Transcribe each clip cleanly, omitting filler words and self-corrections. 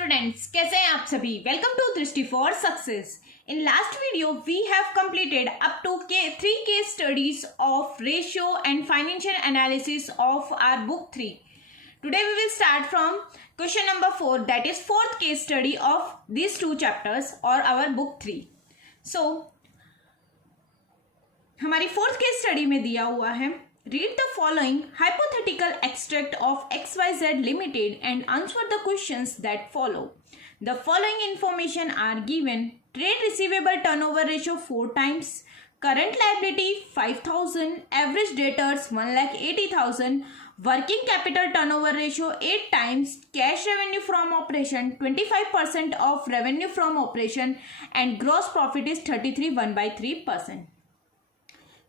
Students, कैसे हैं आप सभी। Welcome to Drishti for success. In last video we have completed up to 3 case studies of ratio and financial analysis of our book 3. Today we will start from question number 4, that is fourth case study of these 2 chapters or our book 3. So हमारी fourth case study में दिया हुआ है, read the following hypothetical extract of XYZ Limited and answer the questions that follow. The following information are given: trade receivable turnover ratio 4 times, current liability 5,000, average debtors 1,80,000, working capital turnover ratio 8 times, cash revenue from operation 25% of revenue from operation, and gross profit is 33.1/3%.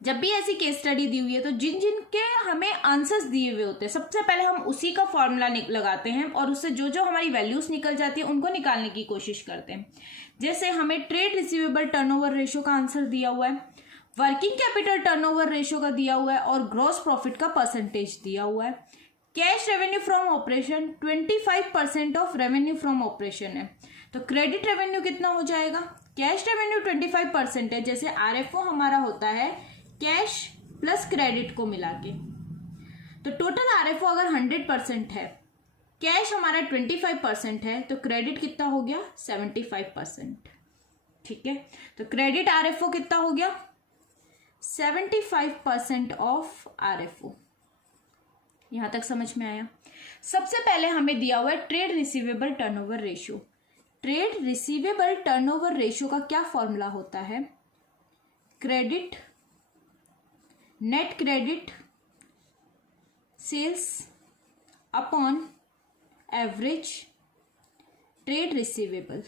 जब भी ऐसी case study दी हुई है तो जिन जिन के हमें answers दिए हुए होते हैं, सबसे पहले हम उसी का फॉर्मूला लगाते हैं और उससे जो जो हमारी वैल्यूज निकल जाती है उनको निकालने की कोशिश करते हैं. जैसे हमें ट्रेड रिसीवेबल टर्नओवर रेशियो का आंसर दिया हुआ है, वर्किंग कैपिटल टर्नओवर रेशियो का दिया हुआ है और ग्रॉस प्रॉफिट का परसेंटेज दिया हुआ है. Cash revenue from operation 25% of revenue from operation है, तो क्रेडिट रेवेन्यू कितना हो जाएगा. कैश रेवेन्यू 25% है, जैसे आरएफओ हमारा होता है कैश प्लस क्रेडिट को मिला के, तो टोटल आरएफओ अगर 100% है, कैश हमारा 25% है, तो क्रेडिट कितना हो गया 75%. ठीक है, तो क्रेडिट आरएफओ कितना हो गया 75% ऑफ आरएफओ. यहां तक समझ में आया. सबसे पहले हमें दिया हुआ है trade receivable turnover ratio. Trade receivable turnover ratio का क्या फॉर्मूला होता है, credit net credit sales upon average trade receivable,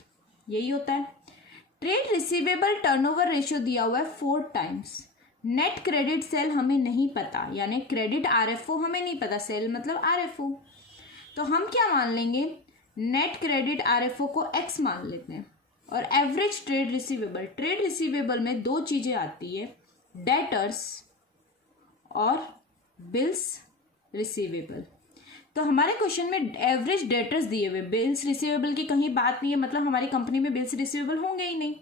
यही होता है. ट्रेड रिसीवेबल टर्नओवर रेशियो दिया हुआ है 4 टाइम्स. नेट क्रेडिट सेल हमें नहीं पता, यानी क्रेडिट आरएफओ हमें नहीं पता, सेल मतलब आरएफओ, तो हम क्या मान लेंगे, नेट क्रेडिट आरएफओ को एक्स मान लेते हैं. और एवरेज ट्रेड रिसीवेबल में 2 चीजें आती है, डेटर्स और बिल्स रिसीवेबल. तो हमारे क्वेश्चन में एवरेज डेटर्स दिए हुए, बिल्स रिसीवेबल की कहीं बात नहीं है, मतलब हमारी कंपनी में बिल्स रिसीवेबल होंगे ही नहीं.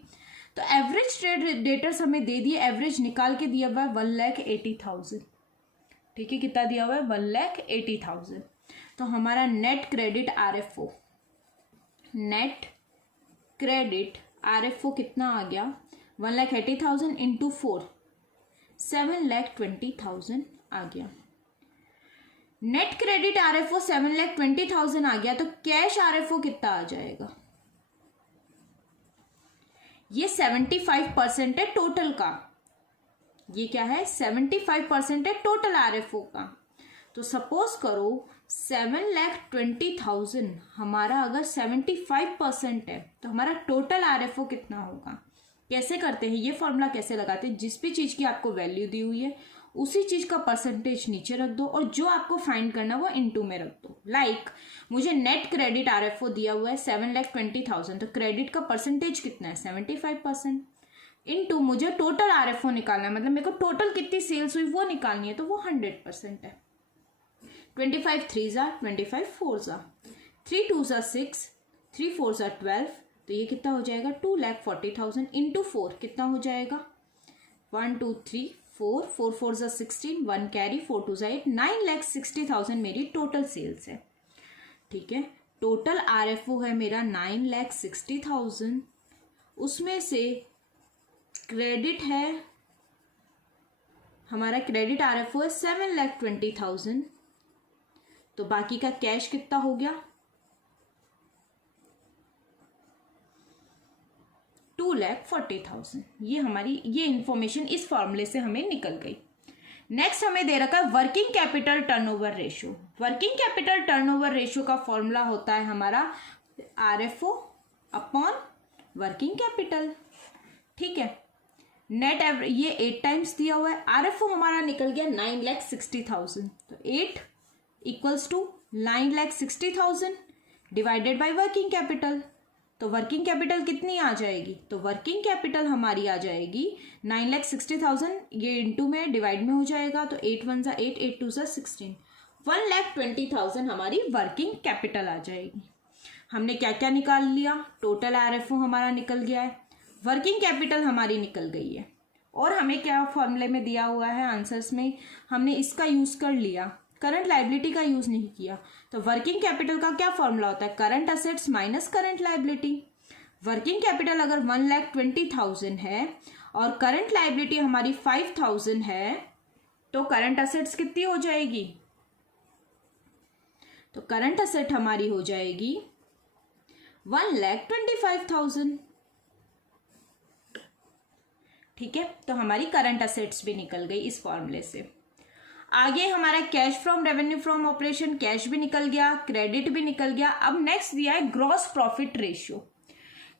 तो एवरेज ट्रेड डेटर्स हमें दे दिए, एवरेज निकाल के दिया हुआ है 1,80,000. ठीक है, कितना दिया हुआ है 1,80,000. तो हमारा net credit RFO, net credit RFO कितना आ गया 1,80,000 इंटू 4, 7,20,000 आ गया. नेट क्रेडिट आरएफओ 7,20,000 आ गया, तो कैश आरएफओ कितना आ जाएगा, ये 75% है टोटल का. ये क्या है 75% है टोटल आरएफओ का. तो सपोज करो 7,20,000 हमारा अगर 75% है, तो हमारा टोटल आरएफओ कितना होगा. कैसे करते हैं, ये फॉर्मूला कैसे लगाते हैं, जिस भी चीज की आपको वैल्यू दी हुई है उसी चीज का परसेंटेज नीचे रख दो और जो आपको फाइंड करना वो इनटू में रख दो. लाइक मुझे नेट क्रेडिट आरएफओ दिया हुआ है 7,20,000, तो क्रेडिट का परसेंटेज कितना है 75%, इनटू मुझे टोटल आरएफओ निकालना है, मतलब मेरे को टोटल कितनी सेल्स हुई वो निकालनी है, तो वो 100% है. 25 3s 25 4s 3 2s 6 3 4s 12, तो ये कितना हो जाएगा 2,40,000 इंटू 4 कितना हो जाएगा 1 2 3 4 4 4s 16, 1 कैरी 4 2s 8, 9,60,000 मेरी टोटल सेल्स है. ठीक है, टोटल आरएफओ है मेरा 9,60,000, उसमें से क्रेडिट है हमारा, क्रेडिट आरएफओ है 7,20,000, तो बाकी का कैश कितना हो गया 2,40,000. ये हमारी ये इंफॉर्मेशन इस फॉर्मूले से हमें निकल गई. नेक्स्ट हमें दे रखा है working capital turnover ratio. Working capital turnover ratio का फॉर्मूला होता है हमारा आरएफओ अपॉन वर्किंग कैपिटल. ठीक है, नेट एवरेज ये 8 टाइम्स दिया हुआ है, आरएफओ हमारा निकल गया 9,60,000, तो 8 equals to 9,60,000 divided by working capital. तो वर्किंग कैपिटल कितनी आ जाएगी, तो वर्किंग कैपिटल हमारी आ जाएगी 9,60,000, ये इंटू में डिवाइड में हो जाएगा, तो 8 1 8 8 2 16, 1,20,000 हमारी वर्किंग कैपिटल आ जाएगी. हमने क्या क्या निकाल लिया, टोटल आरएफओ हमारा निकल गया है, वर्किंग कैपिटल हमारी निकल गई है, और हमें क्या फॉर्मूले में दिया हुआ है आंसर्स में, हमने इसका यूज़ कर लिया, करंट लाइबिलिटी का यूज़ नहीं किया। तो वर्किंग कैपिटल का क्या फॉर्मूला होता है, current assets minus current liability. Working capital अगर 1,20,000 है और करंट लाइबिलिटी हमारी 5,000 है, तो करंट असेट्स कितनी हो जाएगी, तो करंट असेट हमारी हो जाएगी 1,25,000। ठीक है, तो हमारी करंट असेट्स भी निकल गई इस फॉर्मूले से। आगे हमारा cash from revenue from operation, cash भी निकल गया, क्रेडिट भी निकल गया। अब नेक्स्ट दिया है gross profit ratio.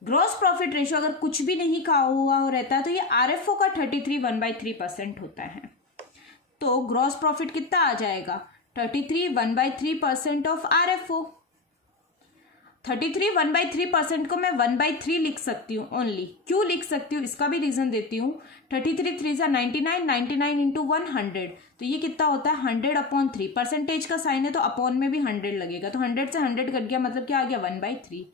Gross profit ratio अगर कुछ भी नहीं कहा हुआ रहता है तो ये आरएफओ का 33 होता है। तो ग्रॉस प्रॉफिट कितना आ जाएगा, 33 ऑफ आरएफओ। 33 को मैं 1/3 लिख सकती हूँ ओनली। क्यों लिख सकती हूँ, इसका भी रीजन देती हूँ। 33 3 99, 99 इंटू 100, तो ये कितना होता है 100/3। परसेंटेज का साइन है तो अपॉन में भी 100 लगेगा, तो 100 से 100 कट गया, मतलब क्या आ गया 1/3।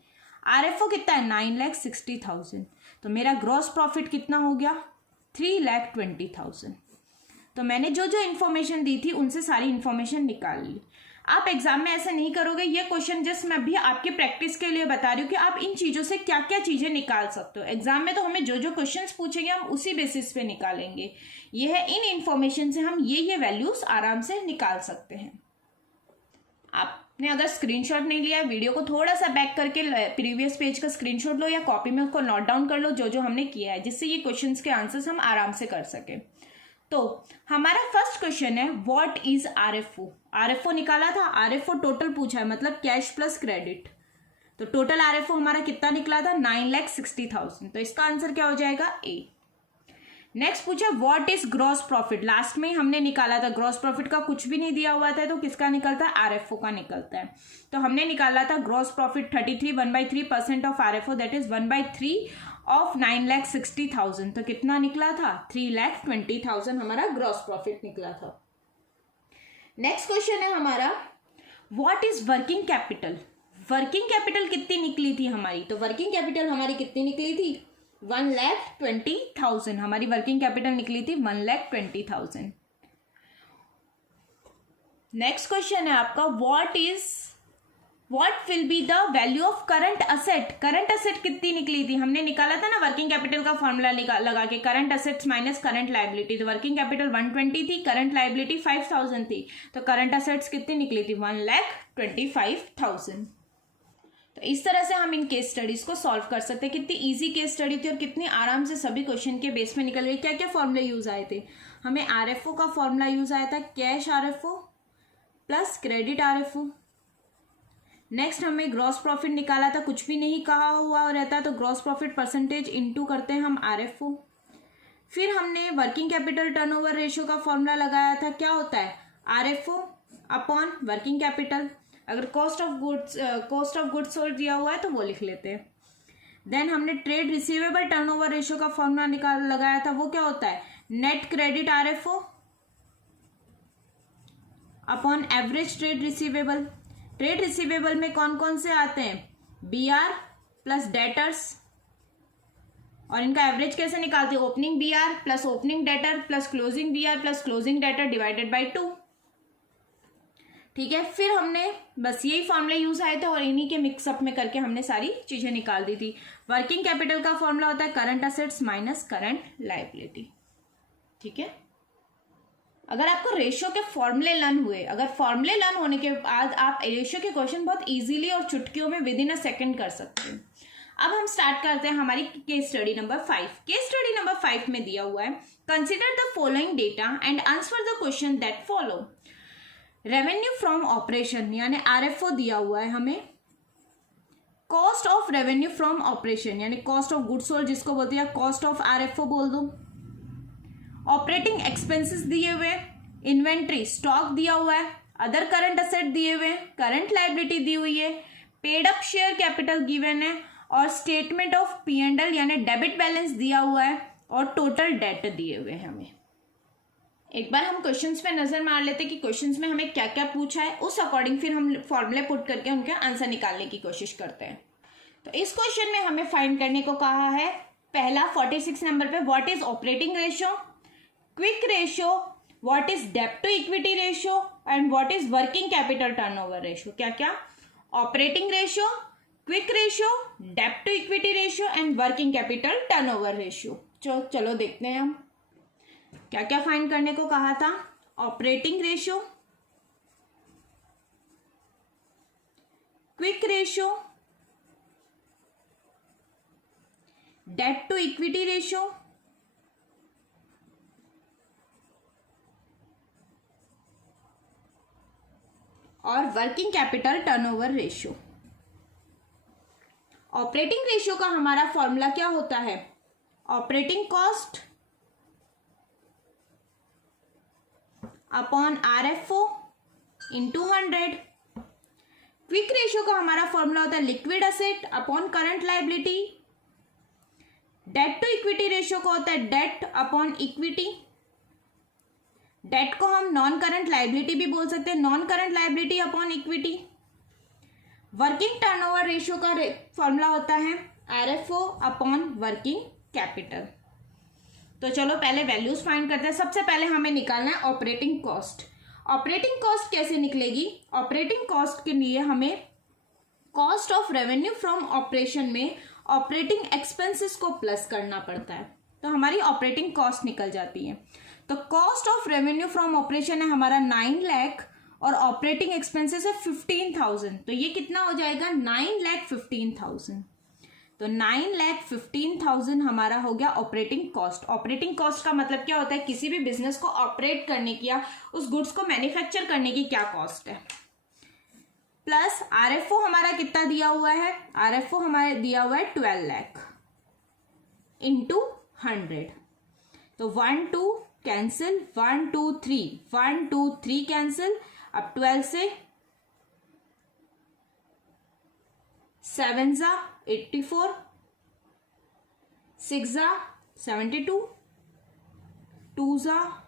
आरएफओ कितना है 9,60,000, तो मेरा ग्रॉस प्रॉफिट कितना हो गया 3,20,000। तो मैंने जो जो इन्फॉर्मेशन दी थी उनसे सारी इन्फॉर्मेशन निकाल ली। आप एग्जाम में ऐसा नहीं करोगे, ये क्वेश्चन जस्ट मैं भी आपके प्रैक्टिस के लिए बता रही हूँ कि आप इन चीज़ों से क्या क्या चीज़ें निकाल सकते हो। एग्जाम में तो हमें जो जो क्वेश्चंस पूछेंगे हम उसी बेसिस पे निकालेंगे। ये है इन इन्फॉर्मेशन से हम ये वैल्यूज आराम से निकाल सकते हैं। आपने अगर स्क्रीनशॉट नहीं लिया है, वीडियो को थोड़ा सा बैक करके प्रीवियस पेज का स्क्रीनशॉट लो या कॉपी में उसको नोट डाउन कर लो जो जो हमने किया है, जिससे ये क्वेश्चंस के आंसर्स हम आराम से कर सके। तो हमारा फर्स्ट क्वेश्चन है व्हाट इज आरएफओ। आरएफओ निकाला था, आरएफओ टोटल पूछा है, मतलब कैश प्लस क्रेडिट। तो टोटल आरएफओ हमारा कितना निकला था 9,60,000, तो इसका आंसर क्या हो जाएगा ए। नेक्स्ट पूछा what is gross profit. Last में हमने निकाला था, ग्रॉस प्रॉफिट का कुछ भी नहीं दिया हुआ था, तो किसका निकलता है आरएफओ का निकलता है। तो हमने निकाला था gross profit 33 1/3% of RFO, that is 1/3 of 9,60,000, तो कितना निकला था 3,20,000 हमारा ग्रॉस प्रॉफिट निकला था। नेक्स्ट क्वेश्चन है हमारा what is working capital. Working capital कितनी निकली थी हमारी, तो वर्किंग कैपिटल हमारी कितनी निकली थी 1,20,000, हमारी वर्किंग कैपिटल निकली थी 1,20,000। नेक्स्ट क्वेश्चन है आपका what will be the value of current asset. Current asset कितनी निकली थी, हमने निकाला था ना वर्किंग कैपिटल का फॉर्मूला लगा के, current assets minus current liability. तो वर्किंग कैपिटल 120 थी, करंट लाइबिलिटी 5,000 थी, तो करंट असेट्स कितनी निकली थी 1,25,000। तो इस तरह से हम इन केस स्टडीज को सॉल्व कर सकते हैं। कितनी इजी केस स्टडी थी और कितनी आराम से सभी क्वेश्चन के बेस में निकल गए। क्या क्या फॉर्मूले यूज आए थे, हमें आरएफओ का फॉर्मूला यूज आया था, cash RFO plus credit RFO. Next हमें ग्रॉस प्रॉफिट निकाला था, कुछ भी नहीं कहा हुआ रहता तो ग्रॉस प्रॉफिट परसेंटेज इनटू करते हैं हम आरएफओ। फिर हमने वर्किंग कैपिटल टर्नओवर रेशियो का फॉर्मूला लगाया था, क्या होता है आरएफओ अपॉन वर्किंग कैपिटल। अगर कॉस्ट ऑफ गुड्स सोल्ड दिया हुआ है तो वो लिख लेते हैं। देन हमने ट्रेड रिसीवेबल टर्नओवर रेशियो का फॉर्मूला लगाया था, वो क्या होता है net credit RFO upon average trade receivable. Trade receivable में कौन कौन से आते हैं बीआर प्लस डेटर्स, और इनका एवरेज कैसे निकालते हैं opening BR plus opening debtor plus closing BR plus closing debtor divided by 2। ठीक है, फिर हमने बस यही फॉर्मूले यूज आए थे और इन्हीं के मिक्सअप में करके हमने सारी चीजें निकाल दी थी। वर्किंग कैपिटल का फॉर्मूला होता है current assets minus current liability. ठीक है, अगर आपको रेशियो के फॉर्मूले लर्न हुए, अगर फॉर्मूले लर्न होने के बाद आप रेशियो के क्वेश्चन बहुत इजीली और चुटकियों में विद इन अ सेकंड कर सकते हैं। अब हम स्टार्ट करते हैं हमारी case study number 5। Case study number 5 में दिया हुआ है consider the following data and answer the question that follow. Revenue from operation यानी आरएफओ दिया हुआ है हमें, cost of revenue from operation यानी कॉस्ट ऑफ गुड्स सोल्ड जिसको बोलते हैं कॉस्ट ऑफ आरएफओ बोल दो, ऑपरेटिंग एक्सपेंसेस दिए हुए, इन्वेंट्री स्टॉक दिया हुआ है, अदर करंट असेट दिए हुए, करंट लायबिलिटी दी हुई है, paid up share capital given है, और स्टेटमेंट ऑफ P&L यानी डेबिट बैलेंस दिया हुआ है, और टोटल डेट दिए हुए हैं हमें। एक बार हम क्वेश्चंस पे नजर मार लेते कि क्वेश्चंस में हमें क्या क्या पूछा है, उस अकॉर्डिंग फिर हम फॉर्मूले पुट करके उनके आंसर निकालने की कोशिश करते हैं। तो इस क्वेश्चन में हमें फाइंड करने को कहा है, पहला 46 नंबर पे, what is operating ratio, quick ratio, what is डेब्ट to equity ratio and what is working capital turnover ratio. क्या क्या? ऑपरेटिंग रेशियो, क्विक रेशियो, डेब्ट to equity ratio and working capital turnover ratio. चलो देखते हैं हम क्या क्या फाइंड करने को कहा था। Operating ratio, quick ratio, debt to equity ratio और working capital turnover ratio. Operating ratio का हमारा फॉर्मूला क्या होता है? Operating cost upon RFO into 100। Quick ratio का हमारा फॉर्मूला होता है liquid asset upon current liability. Debt to equity ratio का होता है डेट अपॉन इक्विटी। डेट को हम नॉन करंट लाइबिलिटी भी बोल सकते हैं, non current liability upon equity. Working turnover ratio का फॉर्मूला होता है RFO अपॉन वर्किंग कैपिटल। तो चलो पहले वैल्यूज फाइंड करते हैं। सबसे पहले हमें निकालना है ऑपरेटिंग कॉस्ट। ऑपरेटिंग कॉस्ट कैसे निकलेगी? ऑपरेटिंग कॉस्ट के लिए हमें cost of revenue from operation में ऑपरेटिंग एक्सपेंसेस को प्लस करना पड़ता है, तो हमारी ऑपरेटिंग कॉस्ट निकल जाती है। तो cost of revenue from operation है हमारा 9 लाख और ऑपरेटिंग एक्सपेंसेस है 15,000, तो ये कितना हो जाएगा? 9,15,000। तो 9,15,000 हमारा हो गया ऑपरेटिंग कॉस्ट। ऑपरेटिंग कॉस्ट का मतलब क्या होता है? किसी भी बिजनेस को ऑपरेट करने की या उस गुड्स को मैन्युफैक्चर करने की क्या कॉस्ट है, प्लस RFO हमारा कितना दिया हुआ है? RFO हमारा दिया हुआ है 12 लाख इंटू 100। तो 1 2 कैंसिल, 1 2 3, 1 2 3 कैंसिल। अब 12 से 7 जा 84, 6 जा 72, 2 जा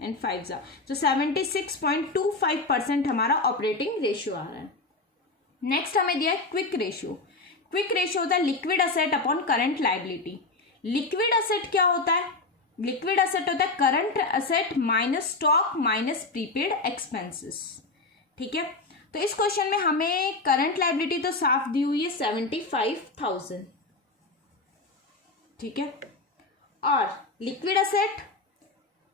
एंड 5 जा, तो 76.25% हमारा ऑपरेटिंग रेशियो आ रहा है। नेक्स्ट हमें दिया है क्विक रेशियो। क्विक रेशियो होता है liquid asset upon current liability. Liquid asset क्या होता है? लिक्विड असेट होता है current asset minus stock minus prepaid expenses. ठीक है, तो इस क्वेश्चन में हमें करंट लाइबिलिटी तो साफ दी हुई है 75,000। ठीक है, और liquid asset,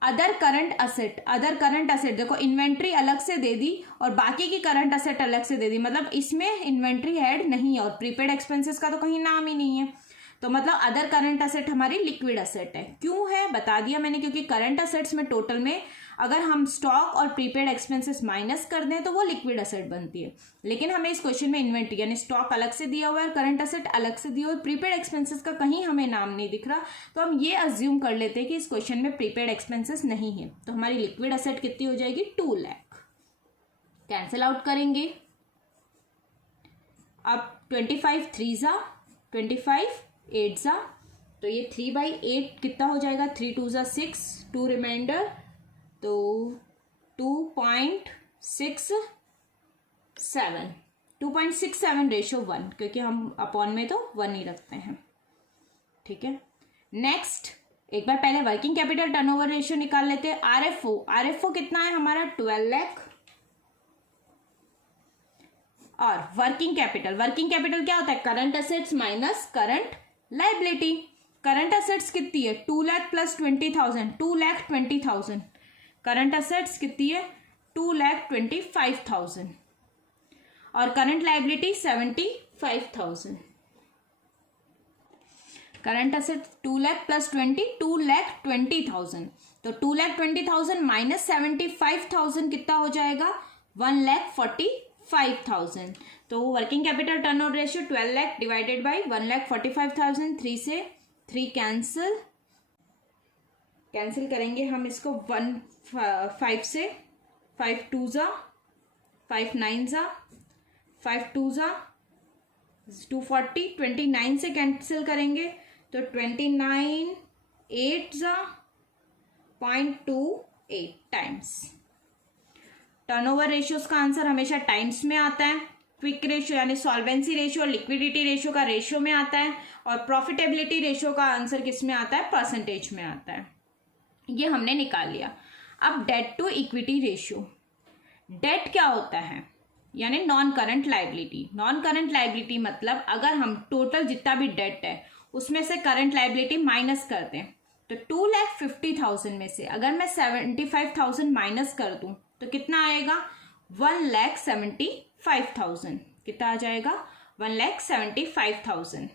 other current asset, other current asset देखो इन्वेंट्री अलग से दे दी और बाकी की करंट असेट अलग से दे दी, मतलब इसमें इन्वेंट्री ऐड नहीं है और प्रीपेड एक्सपेंसेस का तो कहीं नाम ही नहीं है, तो मतलब अदर करंट असेट हमारी लिक्विड असेट है। क्यों है बता दिया मैंने, क्योंकि करंट असेट्स में टोटल में अगर हम स्टॉक और प्रीपेड एक्सपेंसेस माइनस कर दें तो वो लिक्विड असेट बनती है। लेकिन हमें इस क्वेश्चन में इन्वेंट्री यानी स्टॉक अलग से दिया हुआ है, करंट असेट अलग से दिया हुआ है, प्रीपेड एक्सपेंसेस का कहीं हमें नाम नहीं दिख रहा, तो हम ये अज्यूम कर लेते हैं कि इस क्वेश्चन में प्रीपेड एक्सपेंसेस नहीं है। तो हमारी लिक्विड असेट कितनी हो जाएगी? 2 लाख। कैंसिल आउट करेंगे, अब 25 3 जा 25 8 जा, तो ये 3/8 कितना हो जाएगा? 3 2 जा 6, 2 रिमाइंडर, तो 2.67 रेशियो 1, क्योंकि हम अपॉन में तो 1 ही रखते हैं। ठीक है, नेक्स्ट एक बार पहले वर्किंग कैपिटल टर्नओवर रेशियो निकाल लेते हैं। RFO कितना है हमारा? 12 लाख। और वर्किंग कैपिटल क्या होता है? Current assets minus current liability. Current assets कितनी है? 2 लाख प्लस 20,000, 2,20,000। करंट असेट्स कितनी है? 2,25,000 और current liability 75,000। Current assets 2 lakh plus 20, 2,20,000, तो 2,20,000 माइनस 75,000 कितना हो जाएगा? 1,45,000। तो working capital turnover ratio 12 lakh divided by 1,45,000, 3 से 3 कैंसिल करेंगे हम इसको। 5 से 5 2 जा 5 9 जा 5 2 जा 240, 29 से कैंसिल करेंगे तो 29 8 जा 0.2 8 टाइम्स। टर्नओवर रेशियोज का आंसर हमेशा टाइम्स में आता है, क्विक रेशियो यानी सॉल्वेंसी रेशियो और लिक्विडिटी रेशियो का रेशियो में आता है, और प्रॉफिटेबिलिटी रेशियो का आंसर किस में आता है, परसेंटेज में आता है। ये हमने निकाल लिया। अब debt to equity ratio. Debt क्या होता है, यानी non current liability. Non current liability मतलब अगर हम टोटल जितना भी डेट है उसमें से करंट लाइबिलिटी माइनस कर दें, तो 2,50,000 में से अगर मैं 75,000 माइनस कर दूं तो कितना आएगा, 1,75,000। कितना आ जाएगा, 1,75,000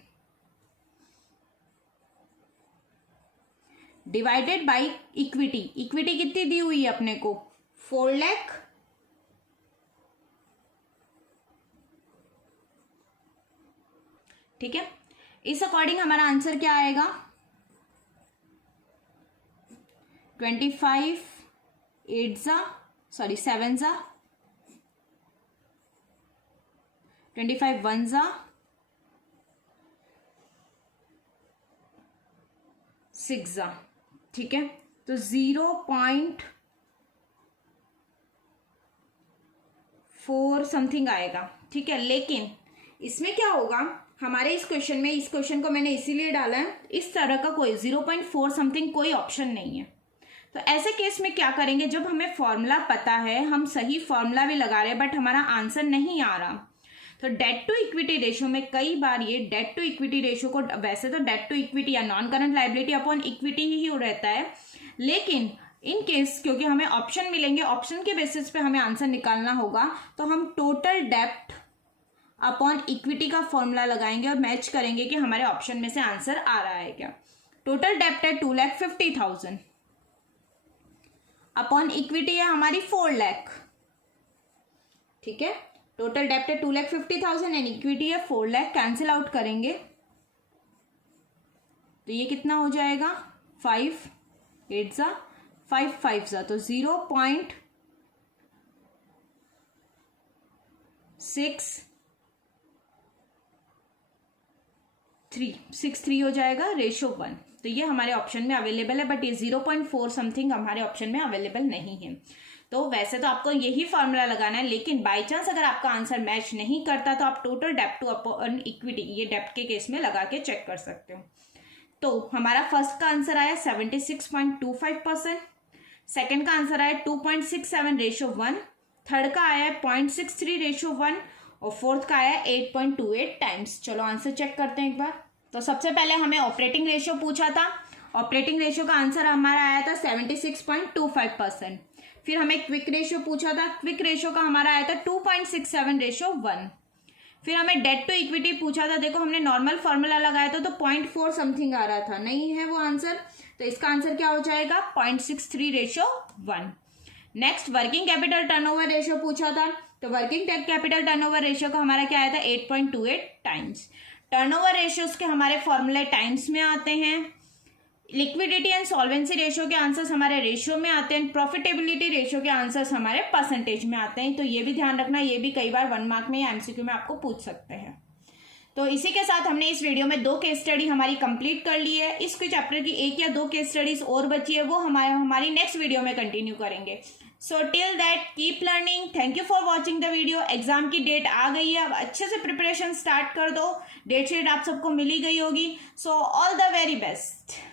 डिवाइडेड बाई इक्विटी। इक्विटी कितनी दी हुई है अपने को, 4 लाख। ठीक है, इस अकॉर्डिंग हमारा आंसर क्या आएगा, 25 7 जा 25 1 जा 6 जा। ठीक है, तो 0.4 समथिंग आएगा। ठीक है, लेकिन इसमें क्या होगा, हमारे इस क्वेश्चन में, इस क्वेश्चन को मैंने इसीलिए डाला है, इस तरह का कोई 0.4 समथिंग कोई ऑप्शन नहीं है। तो ऐसे केस में क्या करेंगे, जब हमें फॉर्मूला पता है, हम सही फॉर्मूला भी लगा रहे हैं बट हमारा आंसर नहीं आ रहा, तो डेट टू इक्विटी रेशियो में कई बार ये डेट टू इक्विटी रेशियो को, वैसे तो डेट टू इक्विटी या non current liability upon equity ही रहता है, लेकिन इन केस क्योंकि हमें ऑप्शन मिलेंगे, ऑप्शन के बेसिस पे हमें आंसर निकालना होगा, तो हम टोटल डेप्ट अपॉन इक्विटी का फॉर्मूला लगाएंगे और मैच करेंगे कि हमारे ऑप्शन में से आंसर आ रहा है क्या। टोटल डेप्ट है 2,50,000 अपॉन इक्विटी है हमारी 4 लाख। ठीक है, टोटल डेप्ट है 2,50,000 एंड इक्विटी है 4 लाख। कैंसिल आउट करेंगे तो ये कितना हो जाएगा, 5 8 जा 5 5 जा, तो 0.663 हो जाएगा, रेशो 1। तो ये हमारे ऑप्शन में अवेलेबल है, बट ये 0.4 समथिंग हमारे ऑप्शन में अवेलेबल नहीं है। तो वैसे तो आपको यही फॉर्मूला लगाना है, लेकिन बाई चांस अगर आपका आंसर मैच नहीं करता तो आप टोटल डेप्ट टू अपॉन इक्विटी ये डेप्ट के केस में लगा के चेक कर सकते हो। तो हमारा फर्स्ट का आंसर आया 76.25%, सेकेंड का आंसर आया 2.67 रेशो 1, थर्ड का आया 0.63 रेशो 1 और फोर्थ का आया 8.28 टाइम्स। चलो आंसर चेक करते हैं एक बार। तो सबसे पहले हमें ऑपरेटिंग रेशियो पूछा था, ऑपरेटिंग रेशियो का आंसर हमारा आया था 76.25%। फिर हमें क्विक रेशियो पूछा था, क्विक रेशियो का हमारा आया था 2.67 रेशियो 1। फिर हमें डेट टू इक्विटी पूछा था, देखो हमने नॉर्मल फॉर्मूला लगाया था तो 0.4 समथिंग आ रहा था, नहीं है वो आंसर, तो इसका आंसर क्या हो जाएगा 0.63 ratio 1। Next working capital turnover ratio पूछा था, तो वर्किंग कैपिटल टर्नओवर रेशियो का हमारा क्या आया था 8.28 टाइम्स। टर्नओवर रेशियोज के हमारे फॉर्मूले टाइम्स में आते हैं, लिक्विडिटी एंड सॉल्वेंसी रेशियो के आंसर्स हमारे रेशियो में आते हैं, प्रॉफिटेबिलिटी रेशियो के आंसर्स हमारे परसेंटेज में आते हैं। तो ये भी ध्यान रखना, ये भी कई बार 1 मार्क में या एमसीक्यू में आपको पूछ सकते हैं। तो इसी के साथ हमने इस वीडियो में 2 केस स्टडी हमारी कंप्लीट कर ली है। इस चैप्टर की 1 या 2 केस स्टडीज और बची है, वो हमारी नेक्स्ट वीडियो में कंटिन्यू करेंगे। So till that keep learning, thank you for watching the video. Exam की डेट आ गई है, अब अच्छे से प्रिपरेशन स्टार्ट कर दो, डेट शीट आप सबको मिली गई होगी। So all the very best.